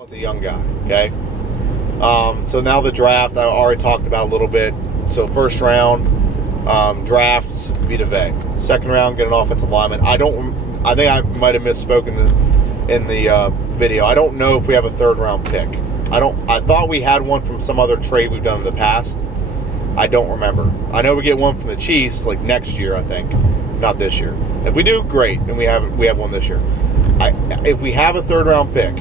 with a young guy, okay? So now the draft, I already talked about a little bit. So first round, draft Vita Vea. Second round, get an offensive lineman. I think I might have misspoken in the video. I don't know if we have a third round pick. I thought we had one from some other trade we've done in the past. I don't remember. I know we get one from the Chiefs like next year, I think, not this year. If we do, great, and we have one this year. If we have a third round pick,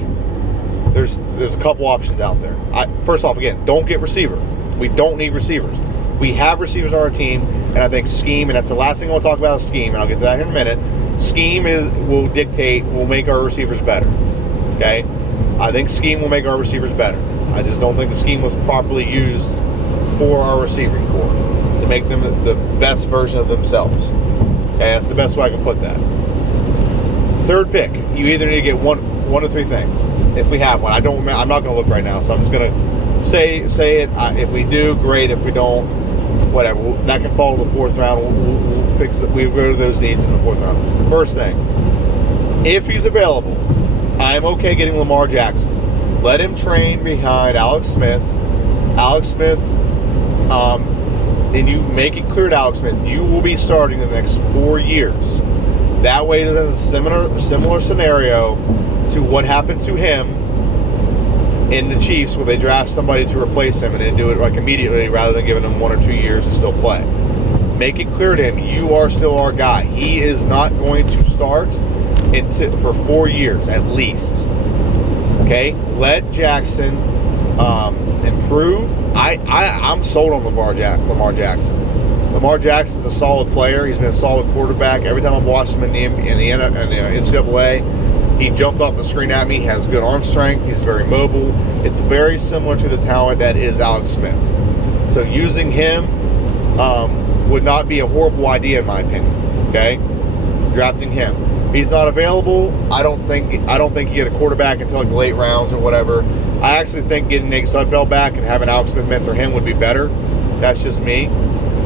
there's a couple options out there. First off, again, don't get receiver. We don't need receivers. We have receivers on our team, and I think scheme, and that's the last thing I'll talk about is scheme, and I'll get to that in a minute. Scheme will make our receivers better. Okay? I think scheme will make our receivers better. I just don't think the scheme was properly used for our receiving corps to make them the best version of themselves. Okay, that's the best way I can put that. Third pick, you either need to get one of three things. If we have one, I'm not going to look right now, so I'm just going to say it. If we do, great. If we don't, whatever. That can fall to the fourth round. We'll fix it. We go to those needs in the fourth round. First thing, if he's available, I'm okay getting Lamar Jackson. Let him train behind Alex Smith. And you make it clear to Alex Smith, you will be starting the next 4 years. That way, it's a similar scenario to what happened to him in the Chiefs, where they draft somebody to replace him and then do it like immediately rather than giving him 1 or 2 years to still play. Make it clear to him, you are still our guy. He is not going to start for 4 years at least. Okay, let Jackson improve. I'm sold on Lamar Jackson. Lamar Jackson's a solid player. He's been a solid quarterback. Every time I've watched him in the NCAA, he jumped off the screen at me. He has good arm strength. He's very mobile. It's very similar to the talent that is Alex Smith. So using him would not be a horrible idea in my opinion. Okay, drafting him. He's not available. I don't think you get a quarterback until like the late rounds or whatever. I actually think getting Nate Sudfeld back and having Alex Smith mentor him would be better. That's just me.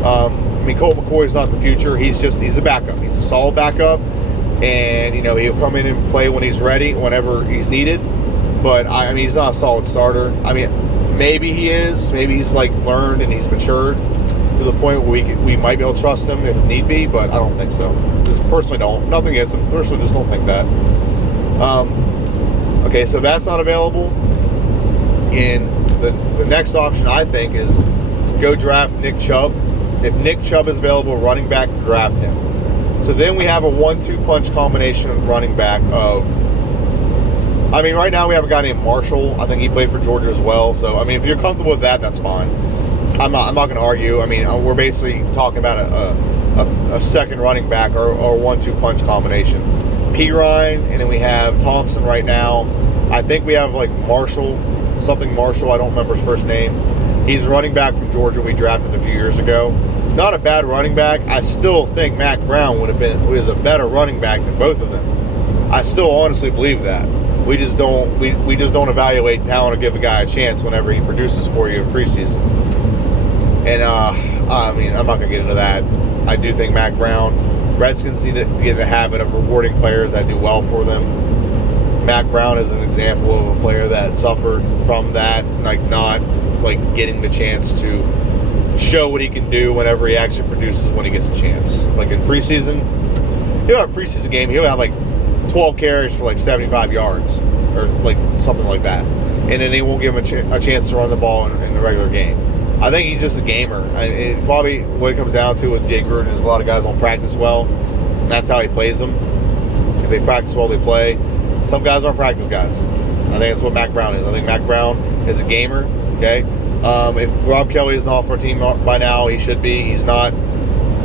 Colt McCoy is not the future. He's a backup. He's a solid backup, and he'll come in and play when he's ready, whenever he's needed. But he's not a solid starter. Maybe he is. Maybe he's like learned and he's matured to the point where we might be able to trust him if need be, but I don't think so. Just personally don't. Nothing against him. Personally, just don't think that. Okay, so that's not available. And the next option, I think, is go draft Nick Chubb. If Nick Chubb is available, running back, draft him. So then we have a 1-2 punch combination of running back of... right now we have a guy named Marshall. I think he played for Georgia as well. So, if you're comfortable with that, that's fine. I'm not going to argue. We're basically talking about a second running back or 1-2 punch combination. P. Ryan, and then we have Thompson right now. I think we have like Marshall, I don't remember his first name. He's a running back from Georgia we drafted a few years ago. Not a bad running back. I still think Mack Brown was a better running back than both of them. I still honestly believe that. We just don't evaluate talent or give a guy a chance whenever he produces for you in preseason. And I'm not gonna get into that. I do think Mack Brown, Redskins need to get in the habit of rewarding players that do well for them. Mack Brown is an example of a player that suffered from that, not getting the chance to show what he can do whenever he actually produces when he gets a chance. Like in preseason, he'll have a preseason game, he'll have 12 carries for 75 yards or something like that. And then they won't give him a chance to run the ball in the regular game. I think he's just a gamer. It probably what it comes down to with Jay Gruden is a lot of guys don't practice well, and that's how he plays them. If they practice well, they play. Some guys aren't practice guys. I think that's what Mack Brown is. I think Mack Brown is a gamer. Okay, if Rob Kelly isn't off our team by now, he should be. He's not.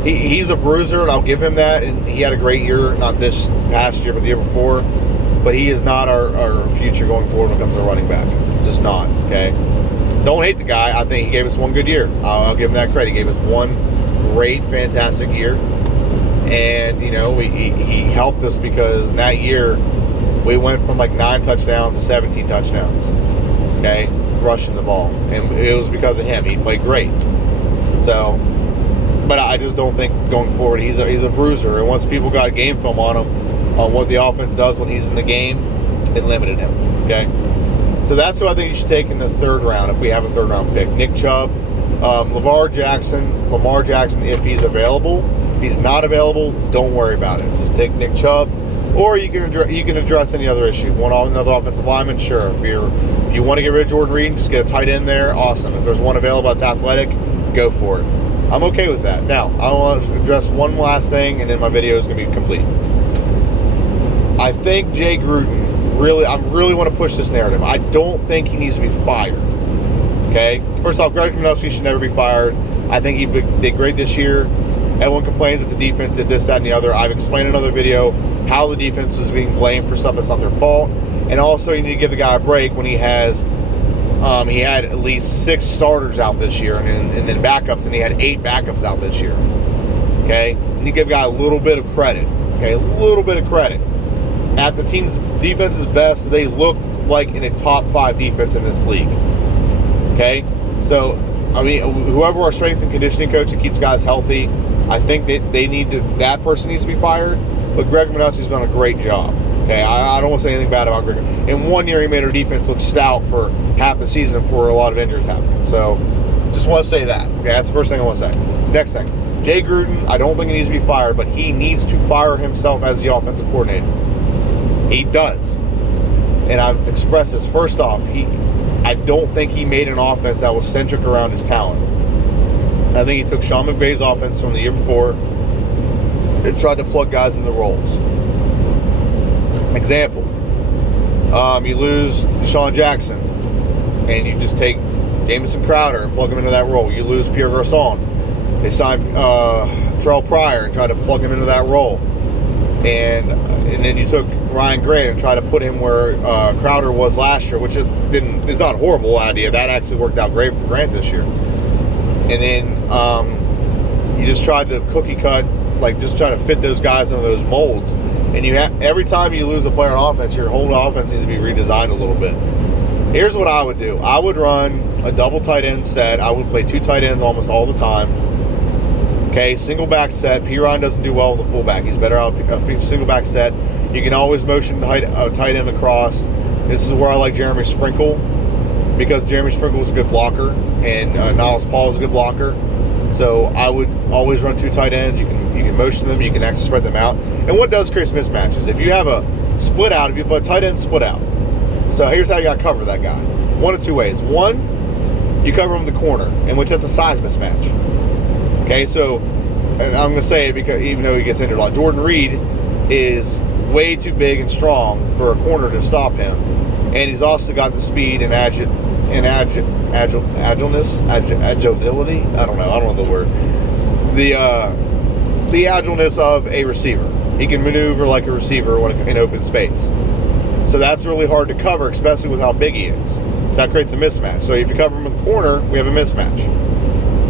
He's a bruiser, and I'll give him that. And he had a great year, not this past year, but the year before. But he is not our future going forward when it comes to running back. Just not. Okay. Don't hate the guy. I think he gave us one good year. I'll give him that credit. He gave us one great, fantastic year. And, he helped us because in that year, we went from 9 touchdowns to 17 touchdowns. Okay? Rushing the ball. And it was because of him. He played great. So, but I just don't think going forward, he's a bruiser. And once people got game film on him, on what the offense does when he's in the game, it limited him. Okay? So that's who I think you should take in the third round if we have a third round pick. Nick Chubb, Lamar Jackson if he's available. If he's not available, don't worry about it. Just take Nick Chubb, or you can address any other issue. Want another offensive lineman? Sure. If you want to get rid of Jordan Reed and just get a tight end there, awesome. If there's one available that's athletic, go for it. I'm okay with that. Now, I want to address one last thing, and then my video is going to be complete. I think Jay Gruden, I really want to push this narrative. I don't think he needs to be fired. Okay? First off, Greg Kamenowski should never be fired. I think he did great this year. Everyone complains that the defense did this, that, and the other. I've explained in another video how the defense was being blamed for stuff that's not their fault. And also, you need to give the guy a break when he has, he had at least 6 starters out this year, and then backups, and he had 8 backups out this year. Okay? You need to give the guy a little bit of credit. Okay? A little bit of credit. At the team's defense's best, they looked like in a top 5 defense in this league. Okay? So, I mean, whoever our strength and conditioning coach that keeps guys healthy, I think that person needs to be fired. But Greg Kamenowski's done a great job. Okay, I don't want to say anything bad about Greg. In 1 year, he made our defense look stout for half the season before a lot of injuries happened. So, just want to say that. Okay, that's the first thing I want to say. Next thing, Jay Gruden, I don't think he needs to be fired, but he needs to fire himself as the offensive coordinator. He does. And I've expressed this. First off, I don't think he made an offense that was centric around his talent. I think he took Sean McVay's offense from the year before and tried to plug guys in the roles. Example, you lose Sean Jackson and you just take Jamison Crowder and plug him into that role. You lose Pierre Garçon. They signed Terrell Pryor and tried to plug him into that role. And then you took Ryan Grant and tried to put him where Crowder was last year, which is not a horrible idea. That actually worked out great for Grant this year. And then you just tried to cookie cut, like just try to fit those guys into those molds. And every time you lose a player on offense, your whole offense needs to be redesigned a little bit. Here's what I would do. I would run a double tight end set. I would play 2 tight ends almost all the time. Okay, single back set. Perine doesn't do well with the fullback. He's better out a single back set. You can always motion tight end across. This is where I like Jeremy Sprinkle, because Jeremy Sprinkle is a good blocker and Niles Paul is a good blocker. So I would always run 2 tight ends. You can motion them. You can actually spread them out. And what does create mismatches? If you have a split out, if you put a tight end split out. So here's how you got to cover that guy. 1 of 2 ways. 1, you cover him in the corner, in which that's a size mismatch. Okay, so, and I'm going to say it because even though he gets injured a lot, Jordan Reed is way too big and strong for a corner to stop him. And he's also got the speed and agility. I don't know the word. The agileness of a receiver. He can maneuver like a receiver in open space. So that's really hard to cover, especially with how big he is. So that creates a mismatch. So if you cover him in the corner, we have a mismatch.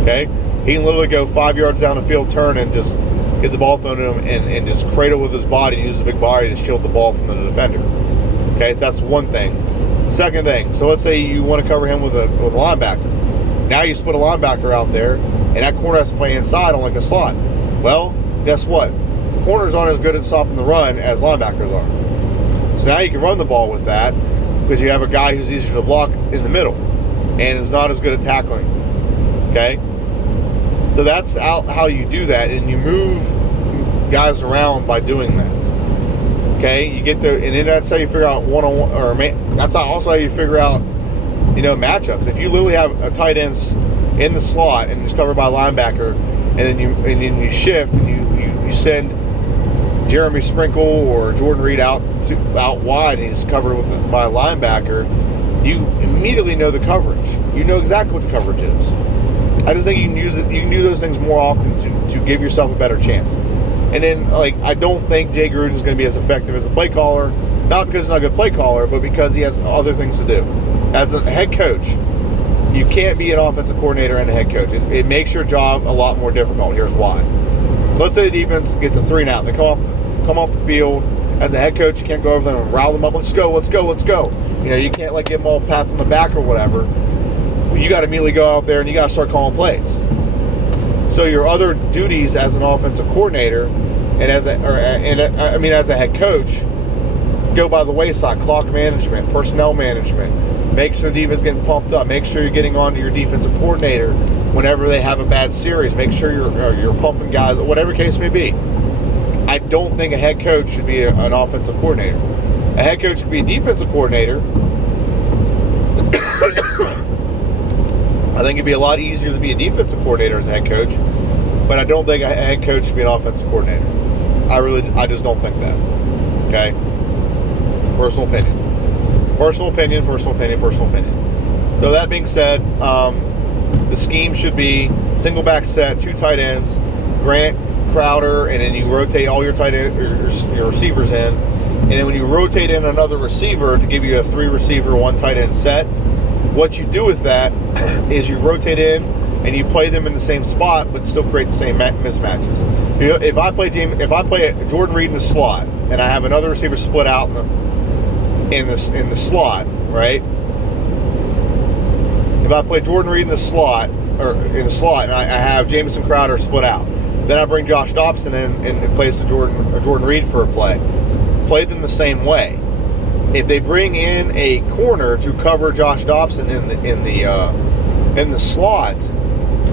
Okay? He can literally go 5 yards down the field, turn, and just get the ball thrown to him and just cradle with his body and use his big body to shield the ball from the defender. Okay, so that's one thing. Second thing, so let's say you want to cover him with a linebacker. Now you split a linebacker out there, and that corner has to play inside on like a slot. Well, guess what? Corners aren't as good at stopping the run as linebackers are. So now you can run the ball with that because you have a guy who's easier to block in the middle and is not as good at tackling. Okay? So that's how you do that, and you move guys around by doing that. Okay, you get and then that's how you figure out one-on-one, or that's also how you figure out, matchups. If you literally have a tight end in the slot and it's covered by a linebacker, and then you shift and you send Jeremy Sprinkle or Jordan Reed out wide and he's covered by a linebacker, you immediately know the coverage. You know exactly what the coverage is. I just think you can do those things more often to give yourself a better chance. And then, I don't think Jay Gruden is going to be as effective as a play caller, not because he's not a good play caller, but because he has other things to do. As a head coach, you can't be an offensive coordinator and a head coach. It makes your job a lot more difficult. Here's why. Let's say the defense gets a 3 and out. They come off the field. As a head coach, you can't go over them and rile them up. Let's go. You can't give them all pats on the back or whatever. You got to immediately go out there and you got to start calling plays. So your other duties as an offensive coordinator and as a head coach go by the wayside. Clock management, personnel management, Make sure the defense is getting pumped up. Make sure you're getting on to your defensive coordinator whenever they have a bad series. Make sure you're pumping guys, whatever case may be. I don't think a head coach should be an offensive coordinator. A head coach should be a defensive coordinator. I think it'd be a lot easier to be a defensive coordinator as a head coach, but I don't think a head coach should be an offensive coordinator. I just don't think that. Okay? Personal opinion. So that being said, the scheme should be single back set, 2 tight ends, Grant, Crowder, and then you rotate all your tight end, your receivers in. And then when you rotate in another receiver to give you a 3 receiver, 1 tight end set, what you do with that is you rotate in and you play them in the same spot, but still create the same mismatches. You know, if I play Jordan Reed in the slot and I have another receiver split out in the slot, right? If I play Jordan Reed in the slot, and I have Jamison Crowder split out, then I bring Josh Dobson in place of Jordan Reed for a play. Play them the same way. If they bring in a corner to cover Josh Dobson in the slot,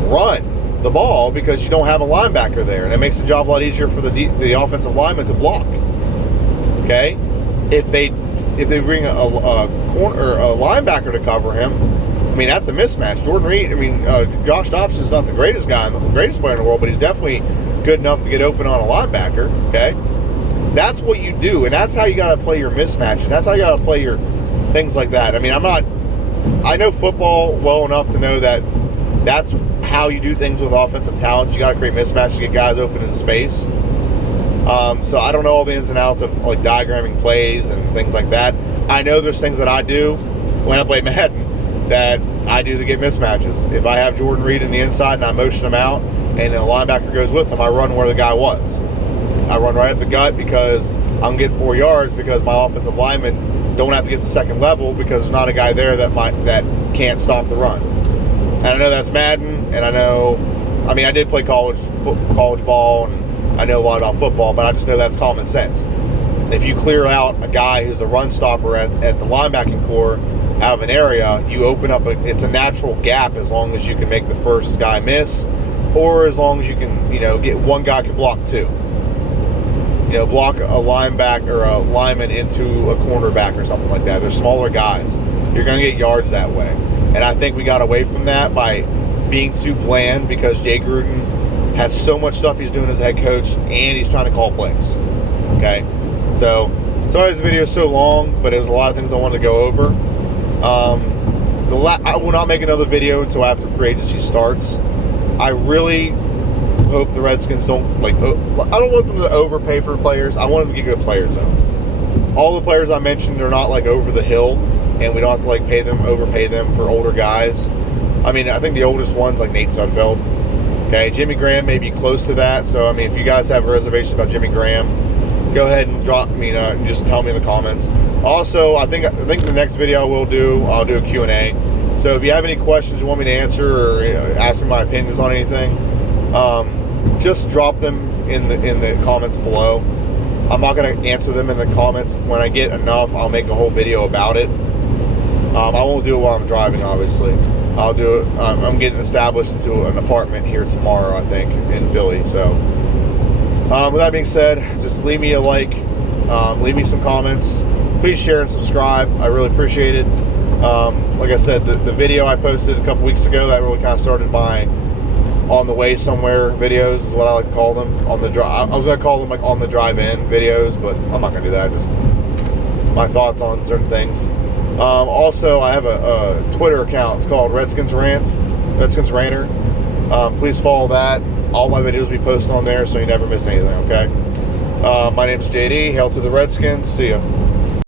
run the ball because you don't have a linebacker there, and it makes the job a lot easier for the offensive lineman to block. Okay, if they bring a corner or a linebacker to cover him, I mean that's a mismatch. Jordan Reed, Josh Dobson is not the greatest player in the world, but he's definitely good enough to get open on a linebacker. Okay. That's what you do, and that's how you got to play your mismatches. That's how you got to play your things like that. I mean, I know football well enough to know that that's how you do things with offensive talent. You got to create mismatches to get guys open in space. So I don't know all the ins and outs of like diagramming plays and things like that. I know there's things that I do when I play Madden that I do to get mismatches. If I have Jordan Reed in the inside and I motion him out and a linebacker goes with him, I run where the guy was. I run right up the gut because I'm getting 4 yards because my offensive linemen don't have to get the second level because there's not a guy there that can't stop the run. And I know that's Madden, and I did play college ball, and I know a lot about football, but I just know that's common sense. If you clear out a guy who's a run stopper at the linebacking core out of an area, you open up it's a natural gap as long as you can make the first guy miss, or as long as you can, get one guy can block 2. Block a linebacker or a lineman into a cornerback or something like that. They're smaller guys. You're going to get yards that way. And I think we got away from that by being too bland because Jay Gruden has so much stuff he's doing as a head coach and he's trying to call plays. Okay? So, sorry this video is so long, but there's a lot of things I wanted to go over. I will not make another video until after free agency starts. I really hope the Redskins don't I don't want them to overpay for players. I want them to get good players though. All the players I mentioned are not over the hill, and we don't have to overpay them for older guys. I think the oldest one's Nate Sudfeld. Okay, Jimmy Graham may be close to that. So if you guys have reservations about Jimmy Graham, go ahead and drop me, just tell me in the comments. Also, I think the next video I'll do a Q&A. So if you have any questions you want me to answer or ask me my opinions on anything, just drop them in the comments below. I'm not going to answer them in the comments. When I get enough, I'll make a whole video about it. I won't do it while I'm driving, obviously. I'll do it. I'm getting established into an apartment here tomorrow, I think, in Philly. So, with that being said, just leave me a like, leave me some comments. Please share and subscribe. I really appreciate it. Like I said, the video I posted a couple weeks ago, that really kind of started my on the way somewhere videos is what I like to call them. I was going to call them on the drive-in videos, but I'm not going to do that. Just my thoughts on certain things. Also, I have a Twitter account. It's called Redskins Ranter. Please follow that. All my videos will be posted on there, so you never miss anything, okay? My name's JD. Hail to the Redskins. See ya.